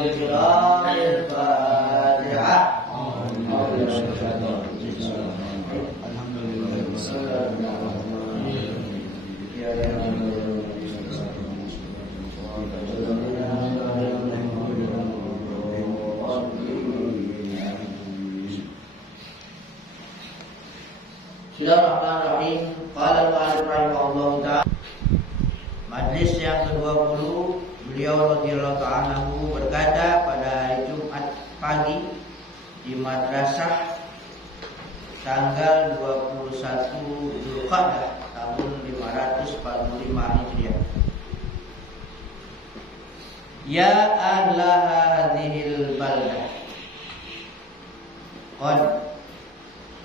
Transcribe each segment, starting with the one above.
Bismillahirrahmanirrahim. Qala al-mu'allif rahimahullahu ta'ala. Majlis yang ke-20, beliau radhiyallahu ta'ala anhu berkata pada hari Jumat pagi di madrasah tanggal 21 Dzulqa'dah tahun 545 Hijriah. Ya ahla hadhil baldah, qad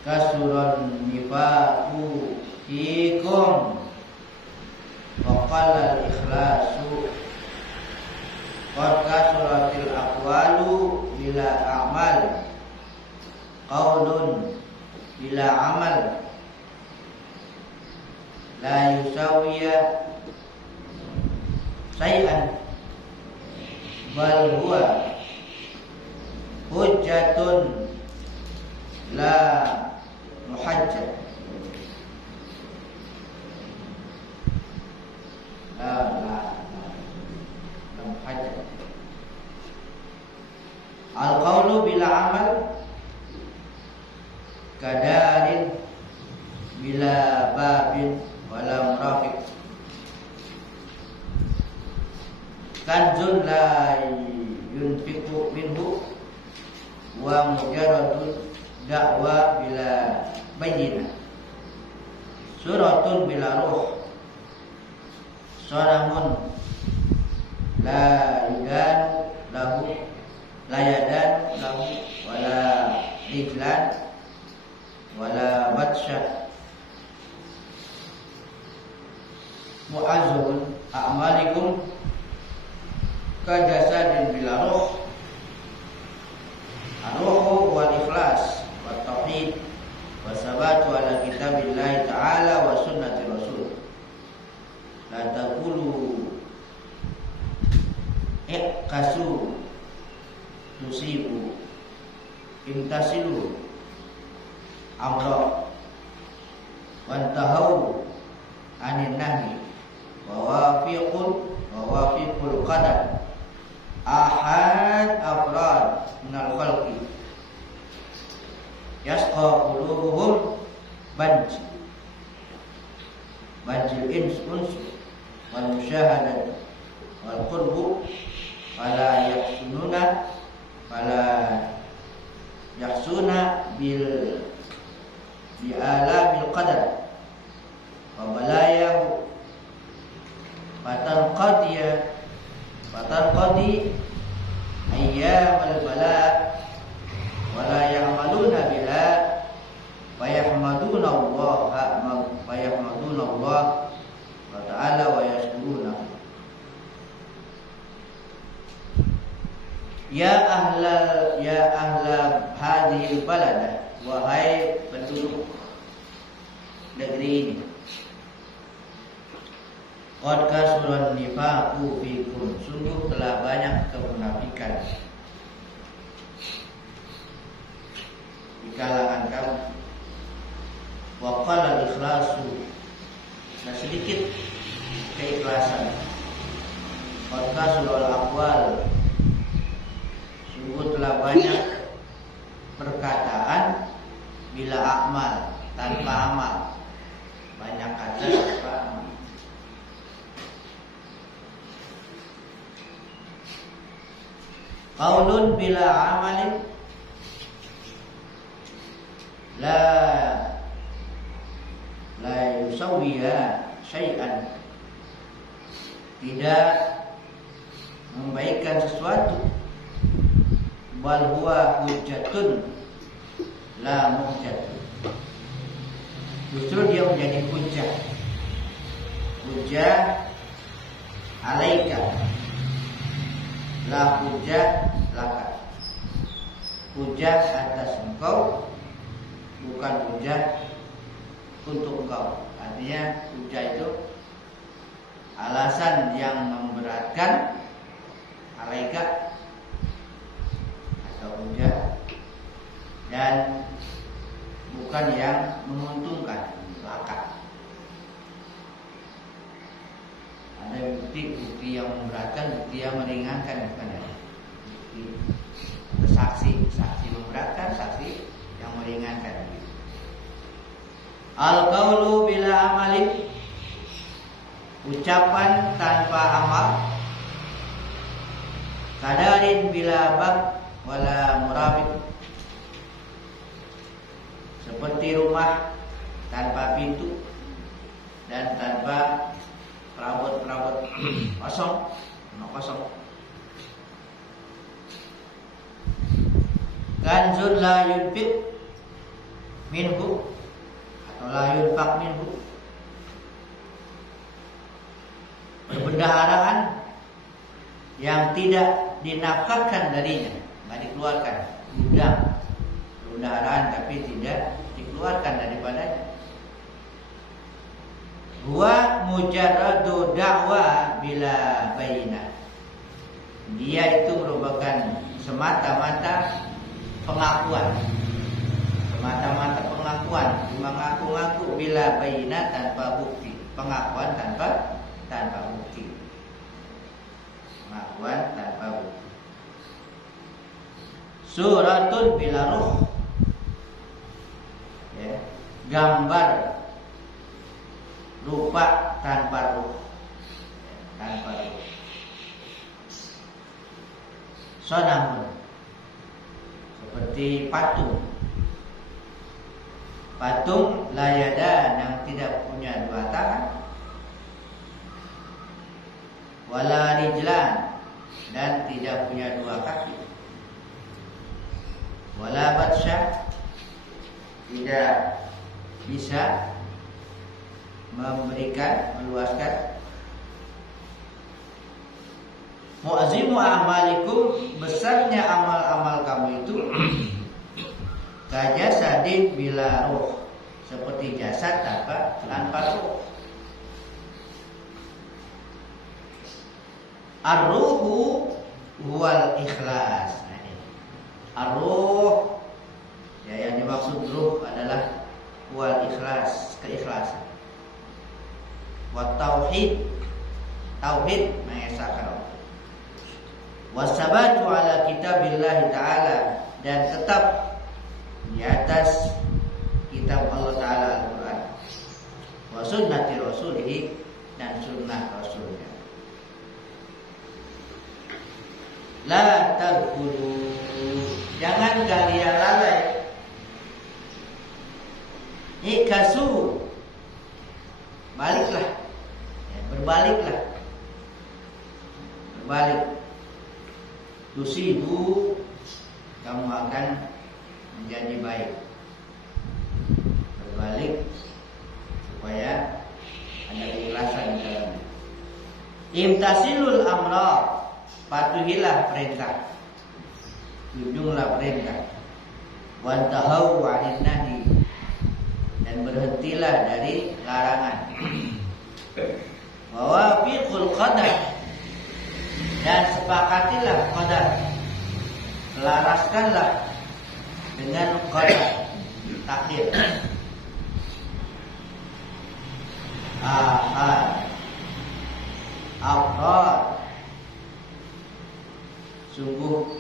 kasuran nifaqu fikum wa qalla al-ikhlasu, qad kasuratil aqwalu bila amal, qaulun bila amal, la yusawiya syai'an bal huwa hujjatun la muhajjat. La muhajjat. Al-qawlu bila amal kadarin bila babin wala murafiq, kanzun la yunfiqu minhu wa mujaradun da'wa bila bayyinah, suratun bila ruh, sanamun la yadan lahu wala rijlan wala batsyah, mu'azzurun a'malikum kajasadin bila ruh, ar-ruhu wal ikhlas wa tauhid wa sabatu ala kitabillahi ta'ala wa sunnati rasul. La taqulu iqasu tusibu imtasilu amra wantahau anin nahi wa wafiqul qadar ahad afrad minal khalqi yasqa qulubuhum banjil ins unsu wal musyahadat wal qurbu fala yahsuna bil alamil qadar wa balayahu fatanqadi ayyam al-bala wa la ya'maluna biha wa yahmaduna Allah wa ta'ala wa yashkuruna. Ya ahla hadhil baladah, wahai penduduk negeri ini, qad kasuran nifaqu fikum, sungguh telah banyak kemunafikan di kalangan kamu, wa qalla al-ikhlasu, dan sedikit keikhlasan, qad kasural aqwal, sungguh telah banyak perkataan bila amal, tanpa amal, banyak kata tanpa amal. Qaulun bila amalin la yusawwiya syai'an, tidak membaikkan sesuatu, bal huwa hujjatun la muhjatun, justru dia menjadi hujjah alaika, la hujjah laka, hujjah atas engkau, bukan hujjah untuk engkau. Artinya hujjah itu alasan yang memberatkan alaika bukan yang menguntungkan, belaka. Ada bukti yang memberatkan, bukti yang meringankan, bukan ya? Bukti saksi memberatkan, saksi yang meringankan. Al-qaulu bila amalin, ucapan tanpa amal. Kadarin bila bab wala murabit, seperti rumah tanpa pintu dan tanpa perabot-perabot, kosong. Kanzun la yunfik minhu atau la yunfak minhu, perbendaharaan yang tidak dinafkahkan darinya, nggak dikeluarkan, gudang perbendaharaan tapi tidak dikeluarkan daripadanya. Huwa mujarradu da'wa bila bayinah, dia itu merupakan semata-mata pengakuan, mengaku-ngaku bila bayinah tanpa bukti, pengakuan tanpa bukti, pengakuan tanpa bukti. Suratun bila ruh, ya, gambar rupa tanpa ruh, Sonamun, seperti patung layada yang tidak punya dua tangan, wala rijlan, dan tidak punya dua kaki, wala batsyah, tidak bisa memberikan, meluaskan. Mu'azimu amalikum, besarnya amal-amal kamu itu kajasadin bila ruh, seperti jasad tanpa ruh. Ar-ruhu huwal ikhlas. Ar-ruh, ya, yang dimaksud ruh adalah huwal ikhlas, keikhlasan. Wa tauhid mengesahkan Allah. Wasabatu ala kitabillahi ta'ala, dan tetap di atas kitab Allah Ta'ala Al-Quran. Wa sunnati rasulihi, dan sunnah rasulnya. La tadkhulu, jangan kalian lalai. Ikasu, baliklah, ya, berbalik. Tusibu, kamu akan menjadi baik. Berbalik supaya ada keikhlasan di dalamnya. Imtasilul amra, patuhilah perintah, junjunglah perintah. Wantahau 'anil nahi, dan berhentilah dari larangan. Wa wafiqul qadar, dan sepakatilah qadar, selaraskanlah dengan qadar, takdir. Afrad, sungguh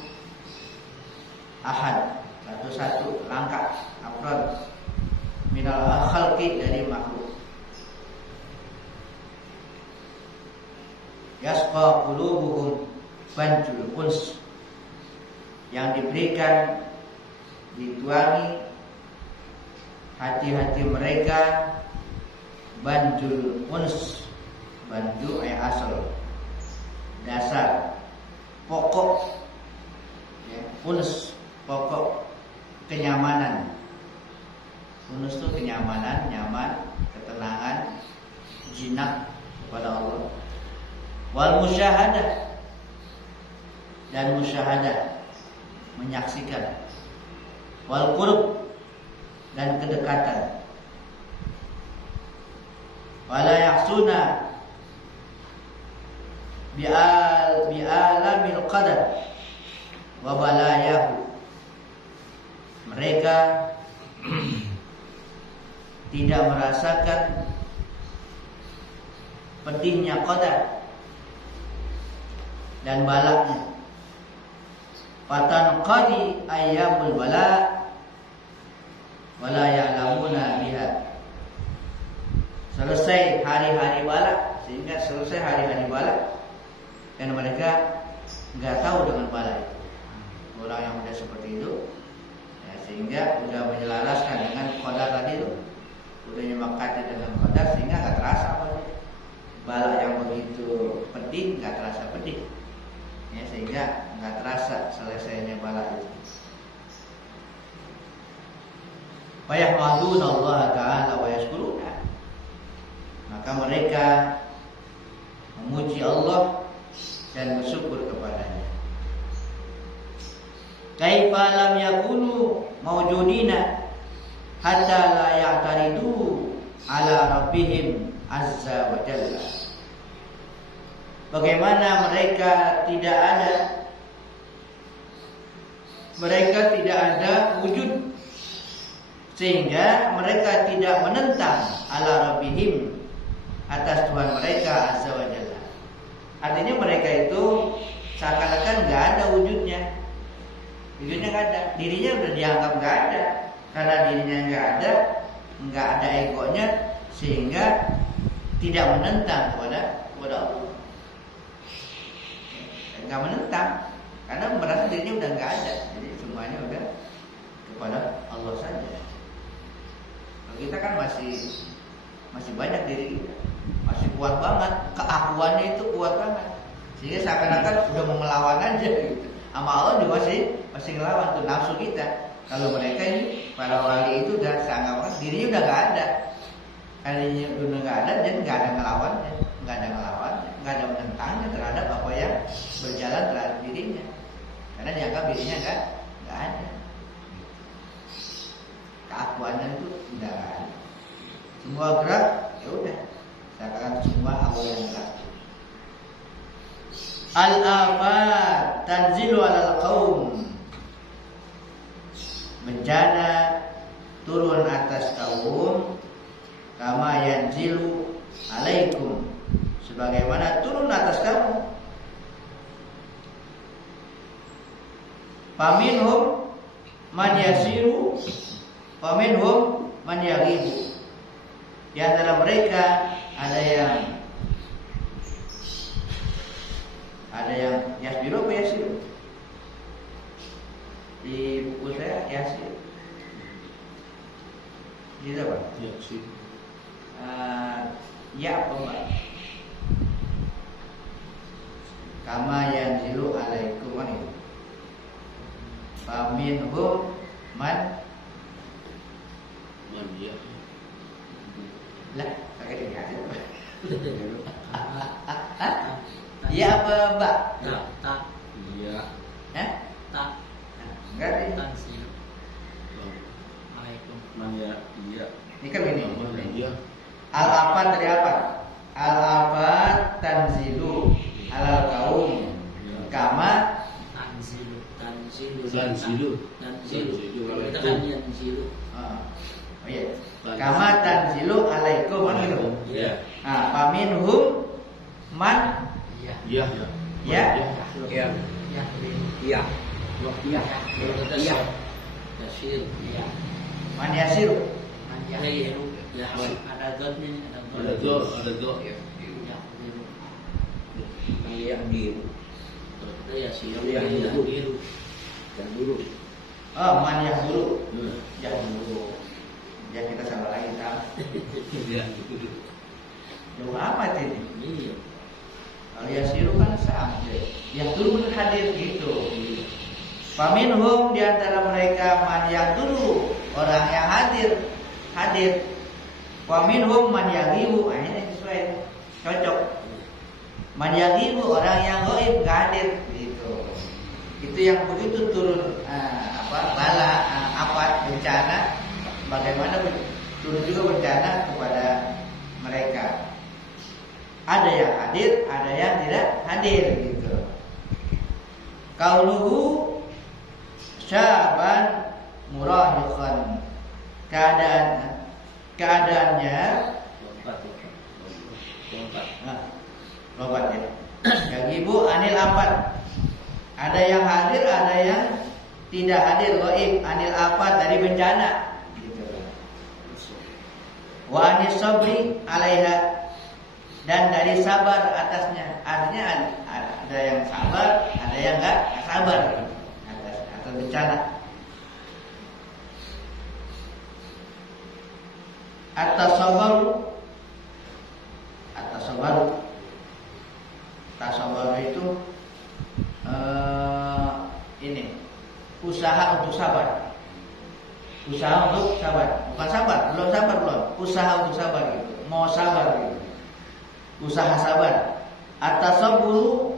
ahad, satu-satu, langkah. Afrad minal khalqi, dari makhluk. Yasqa qulubuhum banjul uns, yang diberikan, dituangi hati-hati mereka banjul uns. Banju asal, dasar, pokok, ya, uns, pokok kenyamanan. Unus itu kenyamanan, nyaman, ketenangan, jinak kepada Allah. Wal musyahadah, dan musyahadah, menyaksikan. Wal qurb, dan kedekatan. Wala yahsuna bi'alamil qadar wa balayahu, mereka tidak merasakan pedihnya qadar dan balaknya. Fatanqadi ayyamul bala wala ya'lamuna biha. Selesai hari-hari bala, sehingga selesai hari-hari bala dan mereka nggak tahu dengan bala itu. Orang yang udah seperti itu, ya, sehingga udah menyelaraskan dengan qadar tadi itu, udah nyemakati dengan qadar sehingga nggak terasa bala yang begitu pedih, nggak terasa pedih, ya, sehingga nggak terasa selesainya bala itu. Wa yahmaduna Allah Ta'ala wa yashkuruna. Maka mereka memuji Allah dan bersyukur kepadanya. Kaifa lam yakunu mawjudina hatta la ya'taridu ala rabbihim azza wa jalla. Bagaimana mereka tidak ada wujud sehingga mereka tidak menentang ala rabbihim atas Tuhan mereka azza wa jalla. Artinya mereka itu seakan-akan nggak ada wujudnya nggak ada, dirinya udah dianggap nggak ada. Karena dirinya nggak ada egonya, sehingga tidak menentang kepada Allah. Nggak menentang karena merasa dirinya udah nggak ada, jadi semuanya udah kepada Allah saja. Kalau kita kan masih banyak diri kita, masih kuat banget, keakuannya itu kuat banget, sehingga seakan-akan udah mau melawan aja gitu. Sama Allah juga masih ngelawan tuh nafsu kita. Kalau mereka ini para wali itu udah seanggapan dirinya udah nggak ada, kalinya udah nggak ada, dan nggak ada ngelawannya, nggak ada menentangnya terhadap apa yang berjalan terhadap dirinya, karena dianggap dirinya nggak ada. Keakuannya itu udah nggak ada. Semua gerak ya udah, seakan semua Allah yang gerak. Al-afat tanzilu alal qaum. Bencana turun atas kaum kama yanzilu alaikum, sebagaimana turun atas kamu. Faminhum man yasiru faminhum man yaghibu. Di antara mereka ada yang yasbiru apa yasiru? Di buku saya yasir. Ini apa? Yasir. Ya apa mbak? Kama yanzilu alaikum man itu. Faminhum man ya. Lah, pakai dikasih. Iya apa mbak? Ya, tak. Iya. Tak. Enggak deh. Tanzil. Waalaikum. Iya. Iya. Ini kan ini. Iya. Al-afat dari apa? Al-afat tanzilu alal kaum kama Tanzilu. Kita kan yanzilu. Oh iya. Kama tanzilu alaikum kan gitu. Iya. Nah, faminhum man Iya. ya. Iya. Ya. Iya. Iya. Iya. Yasir. Iya. Man yasiru. Ya. Ya. Ada dotnya, Ada do. Ya. Iya di. Ada yasir. Ya. Dan dulu. Oh, man yasiru. Ya dulu. Ya kita salah lagi kan. Iya. Jauh amat ini. Iya. Kalau yasiru kan sama. Yang dulu hadir gitu. Faminhum di antara mereka man yang dulu, orang yang hadir. Faminhum man yaghibu, ini sesuai, cocok. Man yaghibu, orang yang gaib, enggak hadir gitu. Itu yang begitu turun bencana, bagaimana turun juga bencana kepada mereka. Ada yang hadir, ada yang tidak hadir gitu. Qauluhu syaban murahiqan, keadaan keadaannya Lompat. Lompat. lompat ya. Yagibu anil afat. Ada yang hadir, ada yang tidak hadir, ghaib anil afat dari bencana. Gitu. Wa anis sabri alaiha, dan dari sabar atasnya. Artinya ada yang sabar, ada yang enggak sabar atas bencana. Tasabaru itu ini usaha untuk sabar. Usaha untuk sabar, bukan sabar, belum. Usaha untuk sabar gitu. Mau sabar gitu. Usaha sabar. At-tasaburu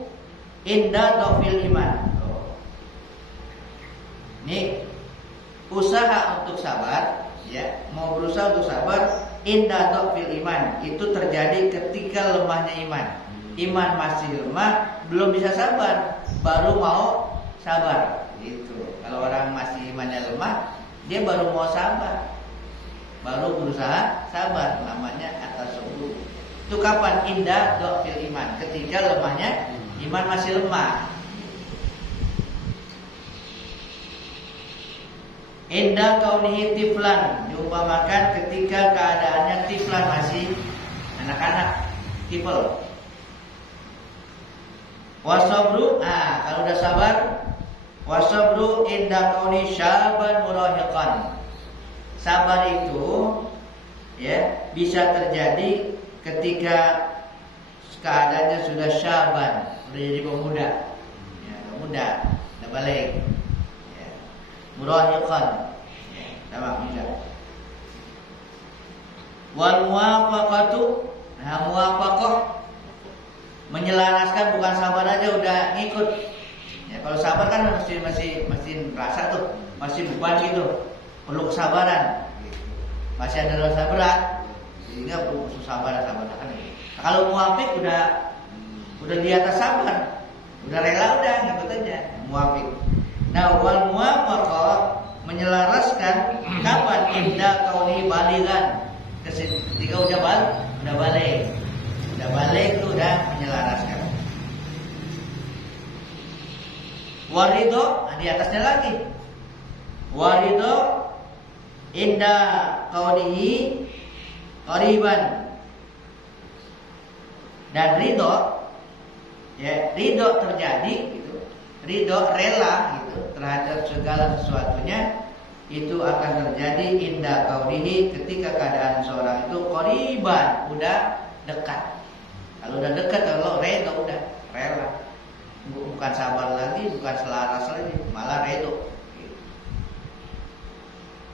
inda dhafil iman. Ini usaha untuk sabar, ya, mau berusaha untuk sabar inda dhafil iman. Itu terjadi ketika lemahnya iman. Iman masih lemah, belum bisa sabar, baru mau sabar. Gitu. Kalau orang masih imannya lemah, dia baru mau sabar, baru berusaha sabar, namanya at-tasabur. Itu kapan? Indah dhafil iman, ketika lemahnya iman masih lemah. Indah kaunihi tiflan, diumpamakan ketika keadaannya tiflan, masih anak-anak, tifl. Wasabru, kalau udah sabar, wasabru indah kauni syaban murahiqan. Sabar itu ya bisa terjadi ketika keadaannya sudah syaban, sudah jadi pemuda. Ya, pemuda, sudah balik. Ya. Murahiqan. Ya, tamam muda. Wal muwafaqatu, muwafaqah menyelaraskan, bukan sabar aja udah ngikut. Ya, kalau sabar kan masih rasa tuh, masih beban gitu, perlu kesabaran. Gitu. Masih ada rasa berat, sehingga perlu sabar. Nah, kalau muwafiq udah di atas sabar, udah rela, udah ngikut aja, muwafiq. Nah, wal muwafaqah menyelaraskan kapan? Inda kauni baligan, ketika udah balik. Udah balik itu udah menyelaraskan. Warido, di atasnya lagi. Warido inda kaunihi qariban. Dan ridho, ya, ridho terjadi gitu. Ridho rela gitu terhadap segala sesuatunya, itu akan terjadi inda kaunihi ketika keadaan seorang itu qariban, udah dekat. Kalau udah dekat, kalau ridho udah rela. Bukan sabar lagi, bukan selaras lagi, malah ridho.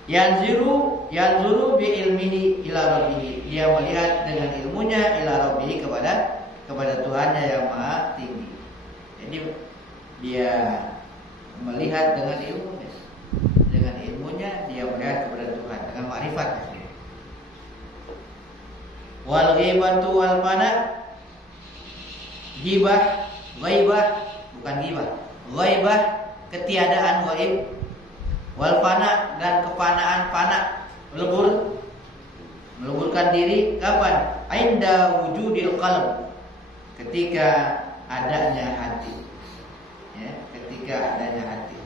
Yanzuru bi ilmihi ila rabbih. Dia melihat dengan ilmunya ila rabbih, kepada Tuhannya yang maha tinggi. Jadi dia melihat dengan ilmunya. Dengan ilmunya dia melihat kepada Tuhan dengan ma'rifatnya. Wal ghibatu wal fana, ghibah, ghaibah, bukan ghibah. Ghaibah ketiadaan, ghaib. Wal fana, dan kefanaan, fana, meleburkan diri kapan? Inda wujudil qalb, ketika adanya hati. Ya, ketika adanya hati.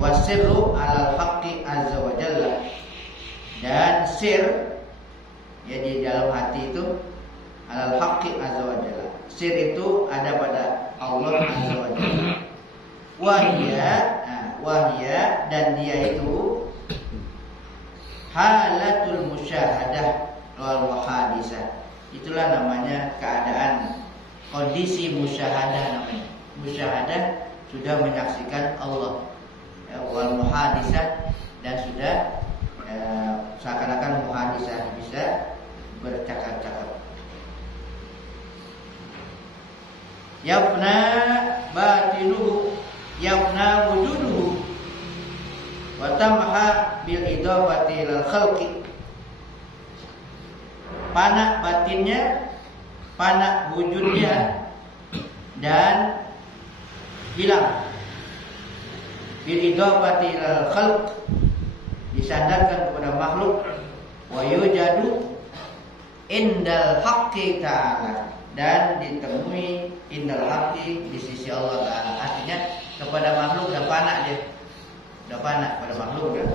Wasirru alal haqqi azza wa jalla, dan sir, ya, di dalam hati itu alal haqqi azza wa jalla. Sir itu ada pada Allah azza wa jalla. Wahya, dan dia itu halatul musyahadah wal muhadisah. Itulah namanya keadaan, kondisi musyahadah namanya. Musyahadah sudah menyaksikan Allah, ya, wal muhadisah, dan sudah seakan-akan muhadisah, bisa bercakap-cakap. Yafna batinuhu, yafna wujuduhu, wa tamha bil idafati lil khalqi. Fana batinnya, fana wujudnya, dan hilang. Bil idafati lil khalq, disandarkan kepada makhluk. wa yujadu indal haqqi ta'ala, dan ditemui indal haqqi di sisi Allah Ta'ala. Artinya kepada makhluk udah fana dia, udah fana pada makhluk udah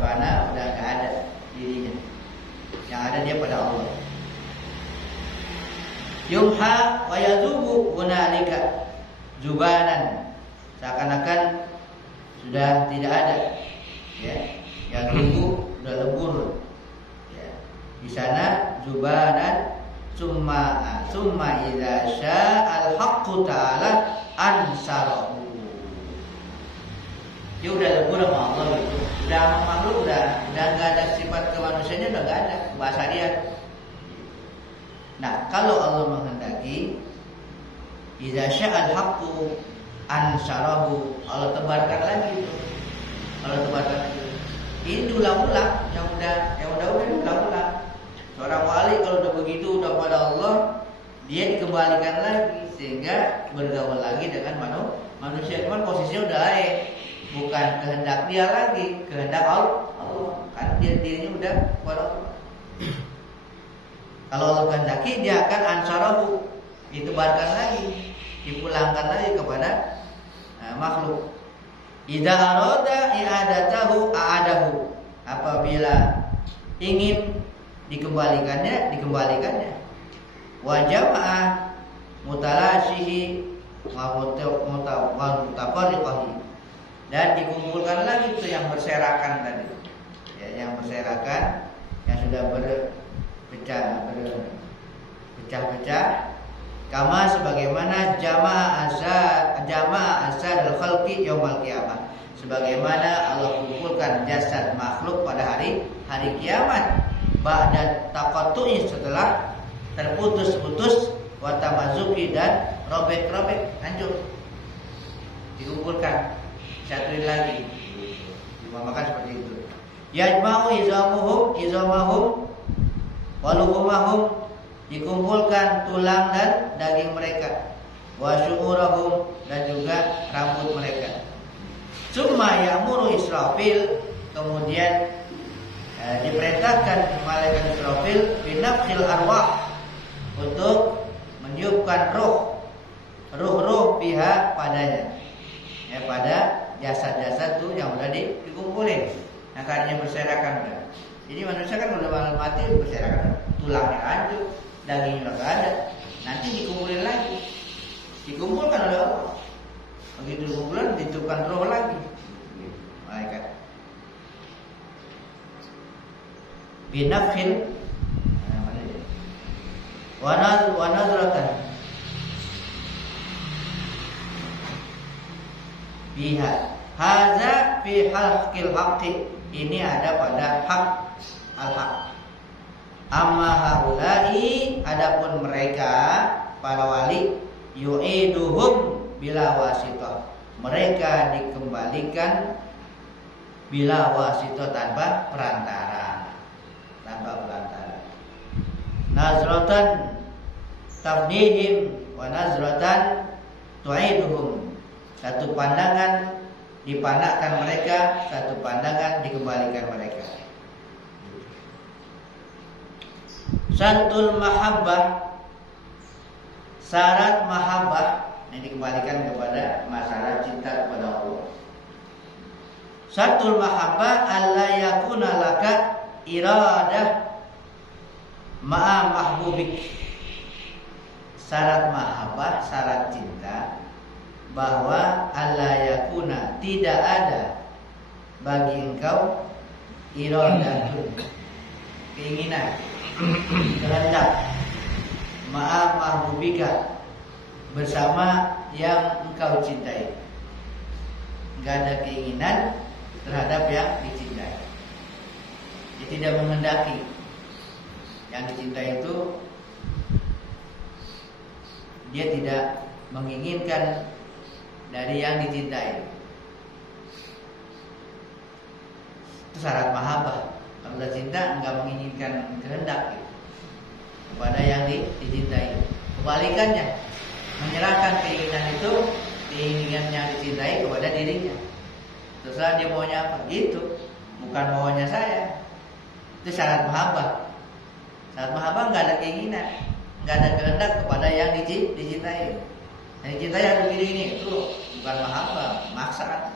fana, udah nggak ada dirinya, yang ada dia pada Allah. Yumha wa yazubu hunalika zubanan, seakan-akan sudah tidak ada, ya, yang tumbuh udah lebur, ya. Di sana zubanan summa idza sya'al haqqu ta'ala ansarahu. Dia udah lebur sama Allah gitu. Udah makhluk udah enggak ada sifat kemanusiaannya, udah enggak ada bahasa dia. Nah, kalau Allah menghendaki idza sya'al haqqu ansarahu, Allah tebarkan lagi itu. Allah tebarkan lagi. Ini diulang-ulang, yang udah diulang-ulang. Seorang wali kalau udah begitu udah pada Allah, dia dikembalikan lagi sehingga bergaul lagi dengan manusia. Cuman posisinya udah lain, bukan kehendak dia lagi, kehendak Allah. Kan dia dirinya udah pada Allah. Kalau Allah kehendaki, dia akan ansarahu, ditebarkan lagi, dipulangkan lagi kepada makhluk. Idza arada i'adatahu a'adahu, apabila ingin dikembalikannya. Wa jama'a mutalashihi wa mutaqarriqahi, dan dikumpulkan lagi itu yang berserakan tadi, ya, yang berserakan, yang sudah berpecah-pecah, kama sebagaimana jama'a asad al-khalqi yaumal qiyamah, sebagaimana Allah kumpulkan jasad makhluk pada hari kiamat, ba'da taqattu'i, setelah terputus-putus, wa tamazuki, dan robek-robek, hancur, dikumpulkan satuin lagi, dimakan seperti itu. Yajma'u izamahum waluhumahum, dikumpulkan tulang dan daging mereka, wa syu'urahum, dan juga rambut mereka. Summa ya'muru Israfil, kemudian diperintahkan malaikat Israfil binafkhil arwah, untuk meniupkan ruh pihak padanya, ya, pada jasad-jasad tuh yang udah dikumpulin. Nah, karena berserakan udah. Jadi manusia kan udah mati berserakan, tulangnya hancur, dagingnya nggak ada, nanti dikumpulin lagi, dikumpulkan oleh Allah. Begitu dikumpulkan, ditiupkan roh lagi, malaikat. Binafkhil wa nazratan biha hadza fi haqqil haqqi, ini ada pada hak al-haq. Amma haula'i, adapun mereka para wali, yu'iduhum bila wasitah, mereka dikembalikan bila wasitah, tanpa perantara. Nazratan tafdihim wa nazratan tu'iduhum, satu pandangan dipandangkan mereka, satu pandangan dikembalikan mereka. Syartul mahabbah, syarat mahabbah, yang dikembalikan kepada masalah cinta kepada Allah. Syartul mahabbah alla yakuna laka iradah ma'a mahbubik. Syarat mahabbah, syarat cinta, bahwa alla yakuna, tidak ada bagi engkau iradatun, keinginan, kehendak, ma'a mahbubika, bersama yang engkau cintai. Enggak ada keinginan terhadap yang dicintai. Dia tidak menghendaki yang dicintai itu, dia tidak menginginkan dari yang dicintai. Itu syarat mahabbah. Kalau sudah cinta, enggak menginginkan kehendak gitu kepada yang dicintai. Kebalikannya, menyerahkan keinginan itu, keinginan yang dicintai kepada dirinya. Terserah dia maunya apa, gitu. Bukan maunya saya. Itu syarat mahabbah. Syarat mahabbah nggak ada keinginan, nggak ada kehendak kepada yang dicintai. Yang dicintai harus ini, itu bukan mahabbah, maksaan.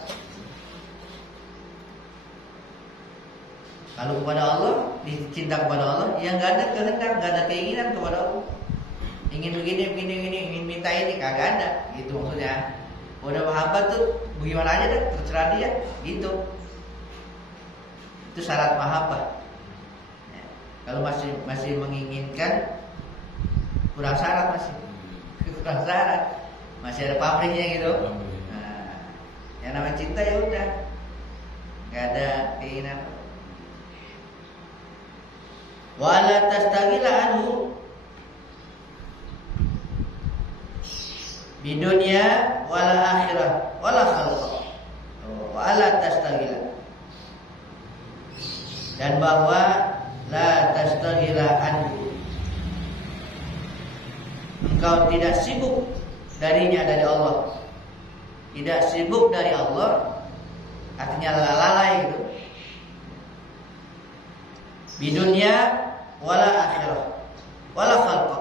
Kalau kepada Allah, dicinta kepada Allah, yang nggak ada kehendak, nggak ada keinginan kepada Allah. Ingin begini, ingin minta ini, kagak ada. Gitu maksudnya. Udah mahabbah tuh bagaimana aja deh, terserah dia, gitu. Itu syarat mahabbah. Ya. Kalau masih menginginkan, kurang syarat kurang syarat, masih ada pabriknya gitu. Nah, yang namanya cinta ya udah, nggak ada keinginan. Wala tastagila anhu di dunia wala akhirah wala khalqa. Wala tastagila, dan bahwa la tastagila anhu, engkau tidak sibuk darinya, dari Allah. Tidak sibuk dari Allah, artinya lalai gitu. Di dunia wala akhirah wala khalqa,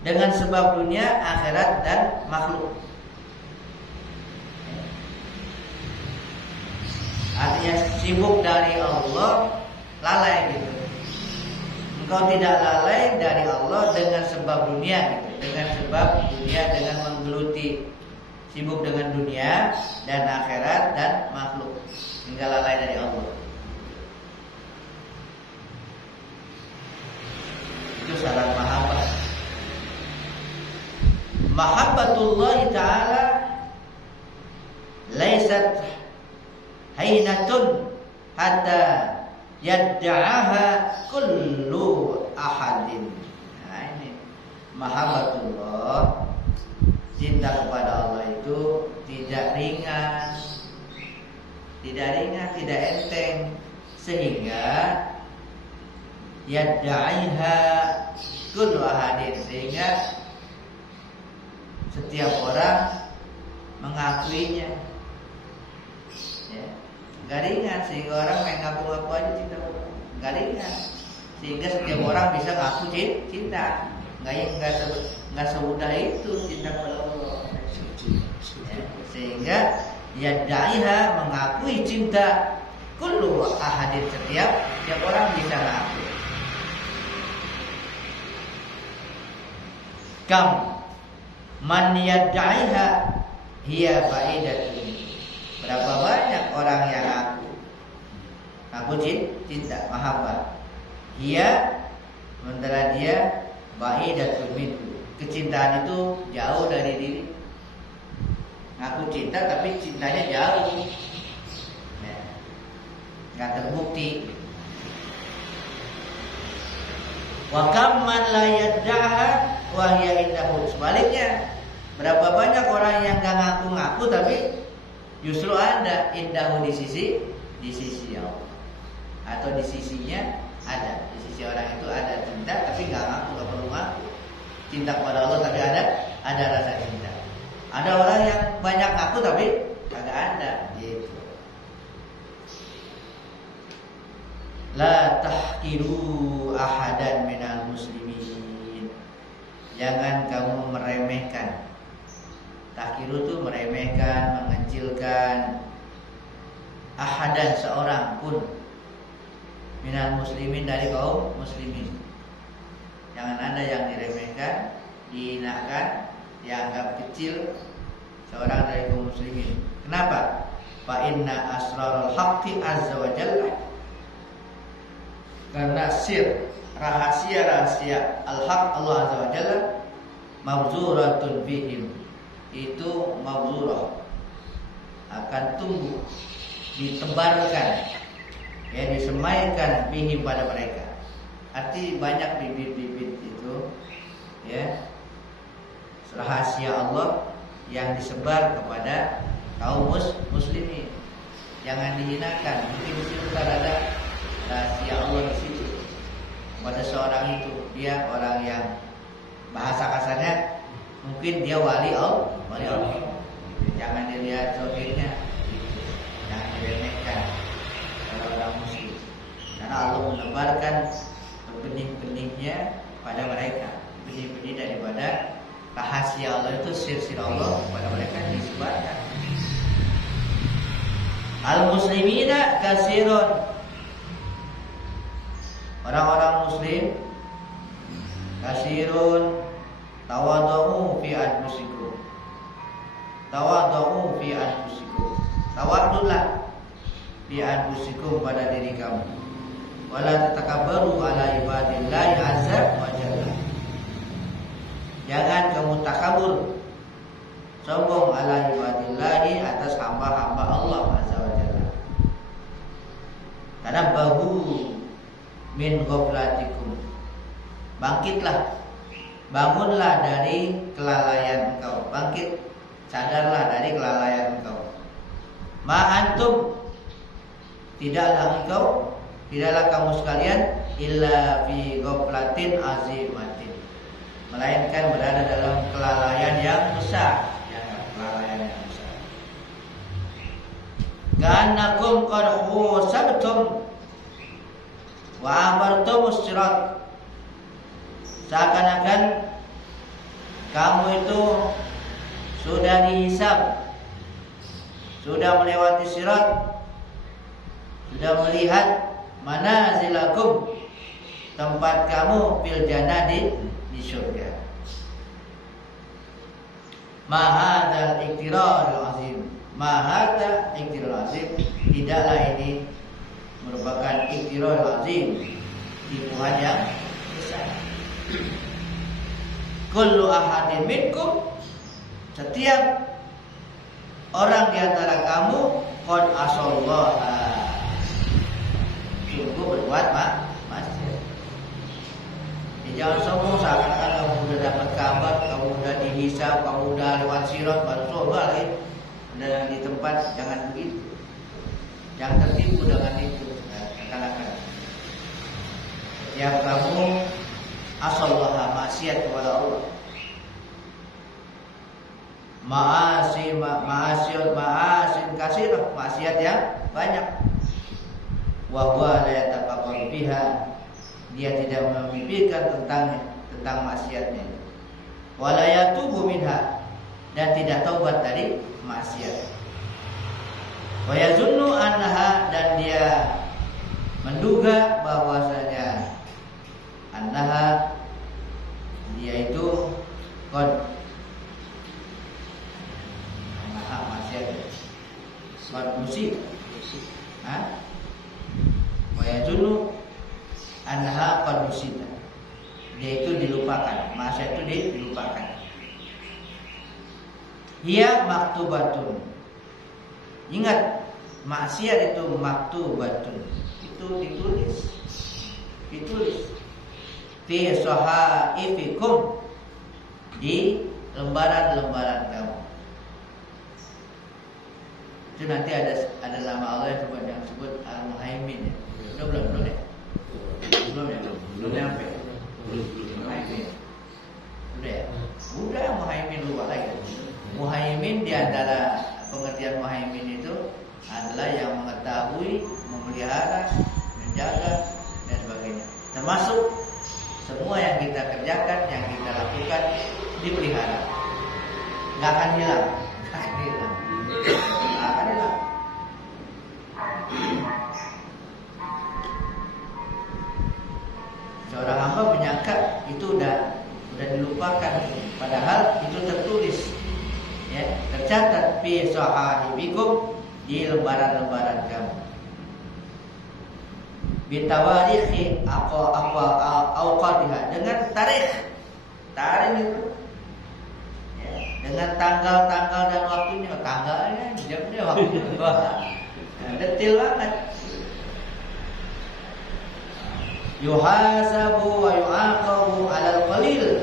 dengan sebab dunia, akhirat, dan makhluk. Artinya sibuk dari Allah, lalai gitu. Engkau tidak lalai dari Allah dengan sebab dunia gitu. Dengan sebab dunia, dengan menggeluti, sibuk dengan dunia dan akhirat dan makhluk, hingga lalai dari Allah. Itu syarat mahabbah. Mahabbatullah ta'ala laysat hainatun hatta yadda'aha kullu ahadin. Nah ini mahabbatullah, cinta kepada Allah itu tidak ringan, tidak enteng, sehingga yadda'aiha kullu ahadin, sehingga setiap orang mengakuinya. Ya, gak ringan, sehingga orang main ngaku-ngaku aja cinta, gak ringan, sehingga setiap orang bisa ngaku cinta. Nggak semudah itu cinta kepada Allah. Ya, sehingga yaddaiha, mengakui cinta, kullu ahadin, setiap orang bisa ngaku. Kam man yaddaiha hiya fa'idatun, berapa banyak orang yang aku cinta, mahabbah. Hiya, sementara dia ba'idatun minhu, kecintaan itu jauh dari diri. Ngaku cinta tapi cintanya jauh, ya, nggak terbukti. Wa kam man la yaddaha wa hiya indahu, sebaliknya berapa banyak orang yang nggak ngaku-ngaku tapi justru ada indahu, di sisi Allah, atau di sisinya ada, di sisi orang itu ada cinta tapi nggak ngaku, nggak perlu ngaku cinta kepada Allah, tapi ada rasa cinta. Ada orang yang banyak ngaku tapi kagak ada, gitu. La tahqiru ahadan minal muslimin, jangan kamu meremehkan. Tahqiru itu meremehkan, mengecilkan. Ahadan, seorang pun, minal muslimin, dari kaum muslimin. Jangan ada yang diremehkan, dihinakan, dianggap kecil seorang dari kaum muslimin. Kenapa? Fa inna asrarul haqqi azza wa jalla, karena rahasia al-haq Allah azza wa jalla, mabzuratun bihim, itu mabzurah, akan tumbuh, ditebarkan, ya, disemaikan bihim, pada mereka. Arti banyak bibit-bibit itu, ya, rahasia Allah yang disebar kepada kaum muslimin. Jangan dihinakan. Mungkin di situ ada rahasia Allah di situ pada seorang itu. Dia orang yang bahasa kasarnya mungkin dia wali Allah. Jangan dilihat zahirnya, jangan diremehkan kalau orang muslim, karena Allah menebarkan benih-benihnya pada mereka. Benih-benih daripada rahasia Allah itu, sir-sir Allah kepada mereka disebarkan. Al-muslimina katsirun. Orang-orang muslim katsirun tawadhu fi anfusikum. Tawadhu fi anfusikum. Tawadhulah fi anfusikum pada diri kamu. Wala tatakabbaru ala ibadillahi azza wa jalla. Jangan kamu takabur, sombong ala ibadillahi, atas hamba-hamba Allah azza wa jalla. Tanabbahu min ghaflatikum. Bangkitlah, bangunlah dari kelalaian engkau. Bangkit, sadarlah dari kelalaian engkau. Ma antum, tidaklah kamu sekalian illa fi ghaflatin azimatin, melainkan berada dalam kelalaian yang besar, kelalaian yang besar. Ka'annakum qad khusabtum wa amartum sirat. Seakan-akan kamu itu sudah dihisab, sudah melewati sirat, sudah melihat manazilakum, tempat kamu fil jannah, di surga. Mahadzal iktirarul azim. Mahadza iktirarul azim. Tidaklah ini merupakan iktirarul azim, tipuan yang besar. Kullu ahadin minkum, setiap orang di antara kamu, qad asallaha, sungguh berbuat maksiat. Jangan sombong seakan-akan kamu udah dapat kabar, kamu udah dihisab, kamu udah lewat sirat, baru surga lagi. Udah di tempat, jangan begitu. Jangan tertipu dengan itu. Katakan, yang kamu asallaha, maksiat kepada Allah. Ma'asin kasirah, maksiat yang banyak. Wa huwa la yatafakkaru biha, dia tidak memikirkan tentang maksiatnya. Wa la yatubu minha, dan tidak taubat dari maksiat. Wa yazunnu annaha, dan dia menduga bahwasanya annaha, dia itu maksiat musib. Wa yazunnu annaha qad musibah, dia itu dilupakan, maksiat itu dilupakan. Hiya maktubatun, ingat, maksiat itu maktubatun, itu ditulis fi sahaifikum, di lembaran-lembaran kamu. Itu nanti ada nama Allah yang disebut Al-Muhaimin. Belum ya? Belum nyampe. Muhaimin. Udah ya? Udah, Muhaimin lupa lagi. Muhaimin, di antara pengertian Muhaimin itu adalah yang mengetahui, memelihara, menjaga, dan sebagainya. Termasuk semua yang kita kerjakan, yang kita lakukan, dipelihara. Nggak akan hilang. Seorang hamba menyangka itu udah dilupakan, padahal itu tertulis, ya, tercatat fi sahibikum, di lembaran-lembaran kamu. Bitawarikhi awqadiha, dengan tarikh itu, ya, dengan tanggal-tanggal dan waktunya, tanggalnya, jamnya, waktunya, detail banget. Yuhasabu wa yu'aqabu 'alal qalil,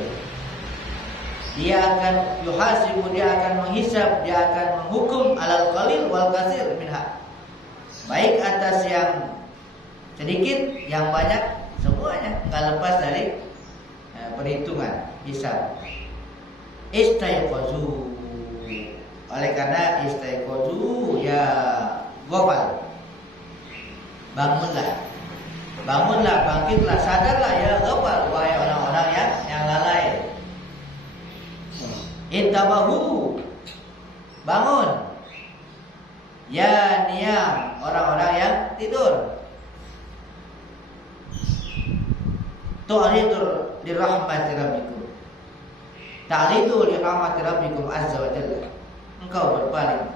dia akan yuhasibu, dia akan menghisab, dia akan menghukum 'alal qalil wal katsir minha, baik atas yang sedikit, yang banyak, semuanya enggak lepas dari perhitungan hisab. Istaiqazu, oleh karena istaiqazu, ya ghafal, bangunlah. bangunlah, bangkitlah, sadarlah ya ghafal, wahai orang-orang yang lalai. Intabahu, bangun. Ya niyam, orang-orang yang tidur. Tu'ridu li rahmati rabbikum. Ta'ridu li rahmati rabbikum azza wa jalla. Engkau berpaling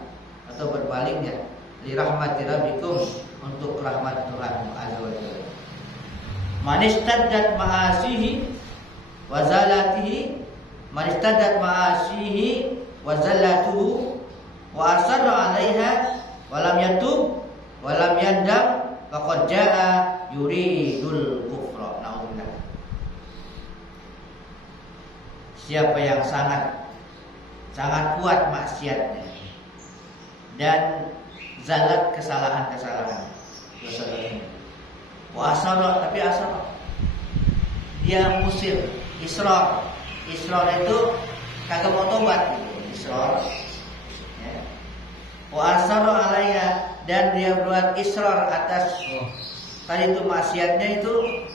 atau berpalingnya li rahmati rabbikum untuk rahmat Tuhan azza wa jalla. Man istaddat ma'asihi wa zalatihi, man istaddat ma'asihi wa zallatuhu wa asarra 'alaiha wa lam yatub wa lam yandam faqad jaa'a yuridul kufra. Na'udzubillah. Siapa yang sangat kuat maksiatnya dan zalat kesalahan-kesalahan, wa asara, tapi asara dia musir, israr itu kagak mau tobat, israr ya. Wa asara alaiha, dan dia buat israr atas tadi itu maksiatnya itu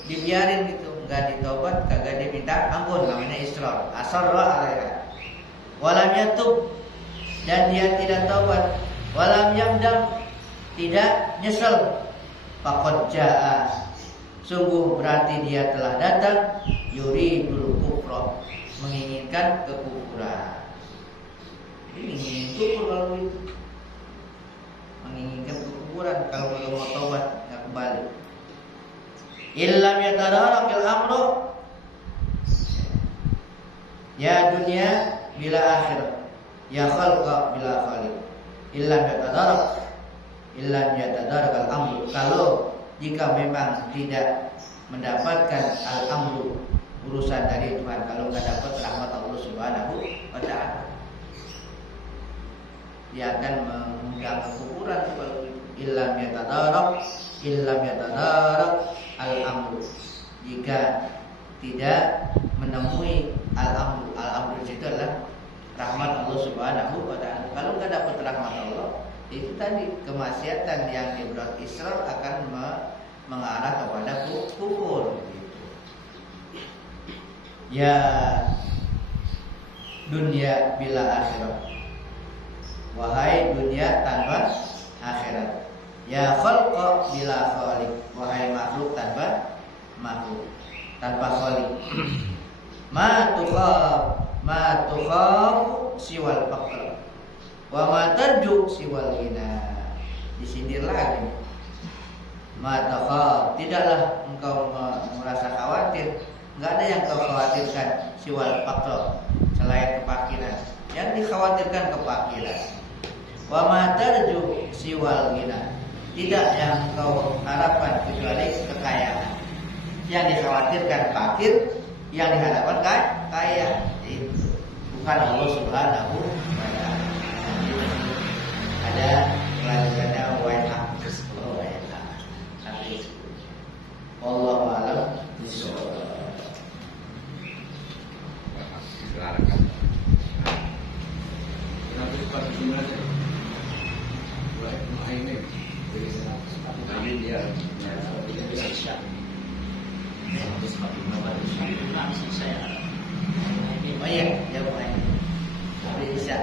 dibiarin gitu, enggak ditobat, kagak diminta ampun, namanya israr, asara alaiha. Walam yatub, dan dia tidak tobat, walam yamdam, tidak nyesel. Faqad jaa, sungguh berarti dia telah datang, yuridul kufra, menginginkan kekufuran. Ini ingin kufur kalau itu, menginginkan kekufuran kalau belum mau tobat, nggak kembali. Illam yatadarakil amru, ya dunia bila akhirah, ya khalqa bila khaliq. Illam yatadarakal amru, kalau jika memang tidak mendapatkan al-amru, urusan dari Tuhan, kalau nggak dapat rahmat Allah Subhanahu wa ta'ala, dia akan mengundang kekufuran. Kalau illam yatadarak al-amru, jika tidak menemui al-amru itu adalah rahmat Allah Subhanahu wa ta'ala. Kalau nggak dapat rahmat Allah, itu tadi kemaksiatan yang dibuat israr akan mengarah kepada kufur gitu. Ya dunia bila akhirat, wahai dunia tanpa akhirat. Ya khalqa bila khaliq, wahai makhluk tanpa khaliq. Ma tukhaf siwal faqr wa ma tarju siwal ghina. Disindir lagi. Ma takhaf, tidaklah engkau merasa khawatir, enggak ada yang kau khawatirkan siwal faqr, selain kefakiran. Yang dikhawatirkan kefakiran. Wa ma tarju siwal ghina, tidak yang kau harapkan kecuali kekayaan. Yang dikhawatirkan fakir, yang diharapkan kaya. Itu bukan Allah Subhanahu wa ta'ala. Ada kelanjutannya wa'ilham. Wallahu a'lam bishawab. Oh iya, jawab aja. Bisa.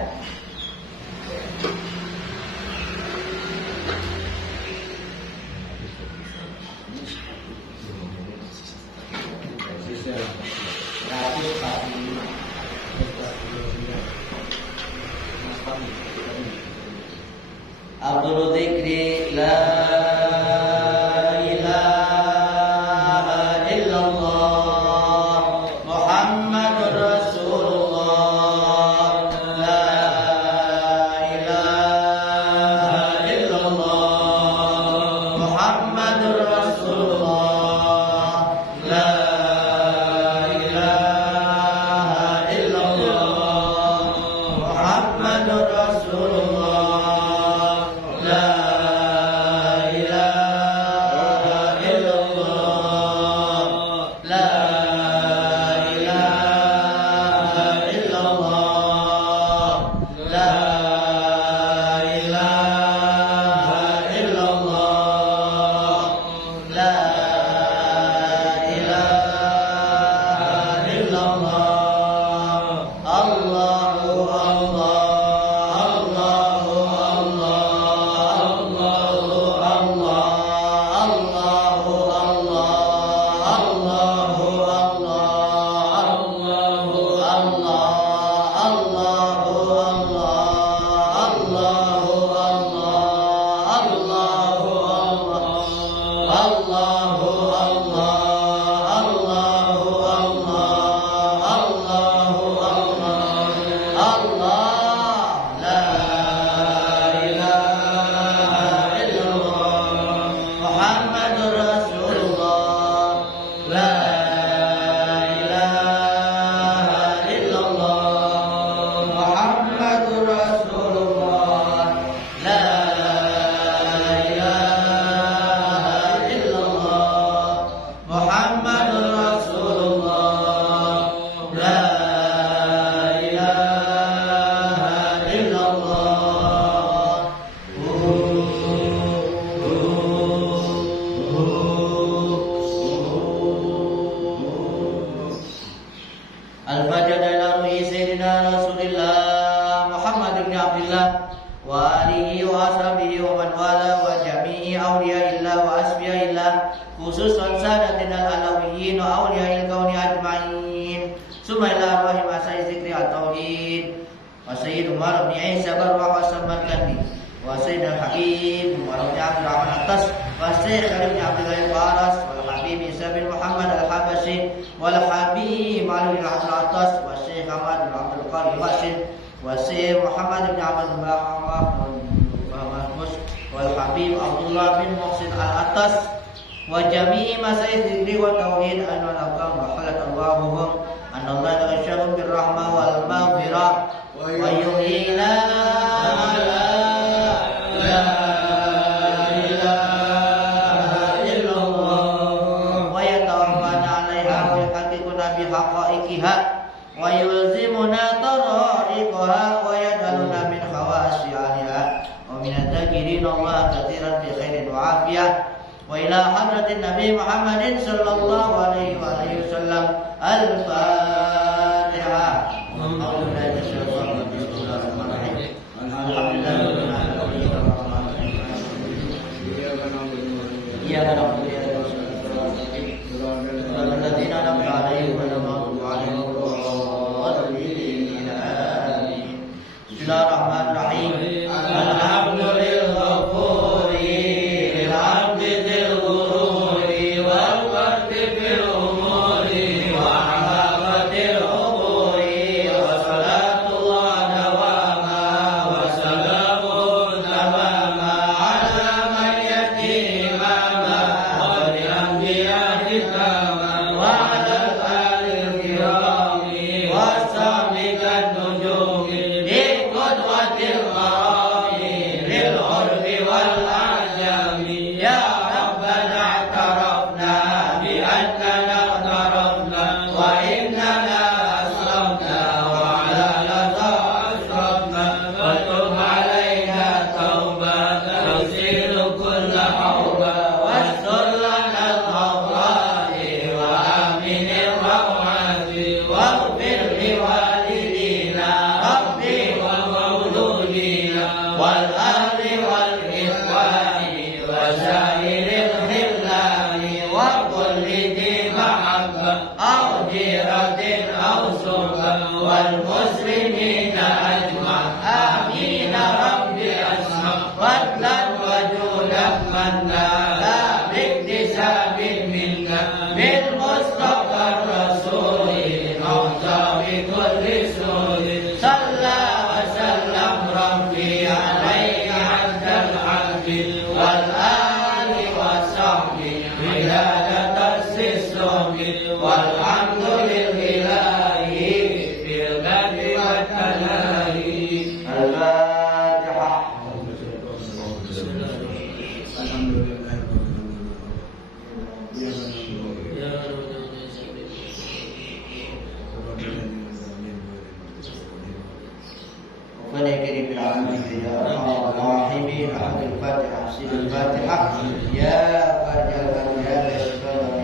Abdul dzikri la ilaha illallah Muhammadur Rasulullah, la ilaha illallah Muhammadur Rasulullah, la ilaha illallah Muhammadur Rasulullah, la khususan sadatinal alawiyyin wa awliya'il kauni ajma'in. Summa ila rahim asai zikri at-tauhid wa sayyid Umar bin Isa Barwah wa Samarkandi wa sayyid al-Habib Umar bin Abdul Rahman Attas wa sayyid Ali bin Abdullah Faras wal Habib Isa bin Muhammad al-Habashi wal Habib Ali bin Abdul Attas wa sayyid Ahmad bin Abdul Qadir Bashir wa sayyid Muhammad bin Abdul Bahawah wal Habib Abdullah bin Muhsin al-Attas wa jami'i masail dzikri wa tauhid an wa laqam wa halat Allahumma an Allah taghashahum bir rahmah wal maghfirah wa yuhyina ala la ilaha illallah wa yatawaffana 'alaiha wa yuhaqqiquna bi haqa'iqiha wa yulzimuna tara'iqaha wa yad'aluna min khawashi'aliha wa min adh-dhakirin Allah katsiran bi khairin wa afiyah wa ila hadratin Nabi Muhammadin sallallahu alaihi wa alihi wasallam al-Fatihah. Bismillahirrahmanirrahim. والمسلمين أجمع آمين رب أسمع فضلا وجودا منا لا باكتساب منا بالمصطفى الرسول موضع بكل سول صلى وسلم ربي عليه عبد العبد والآل وصحبه عبادة السلم والحمد لله الفاتحة يا فرج الأنبياء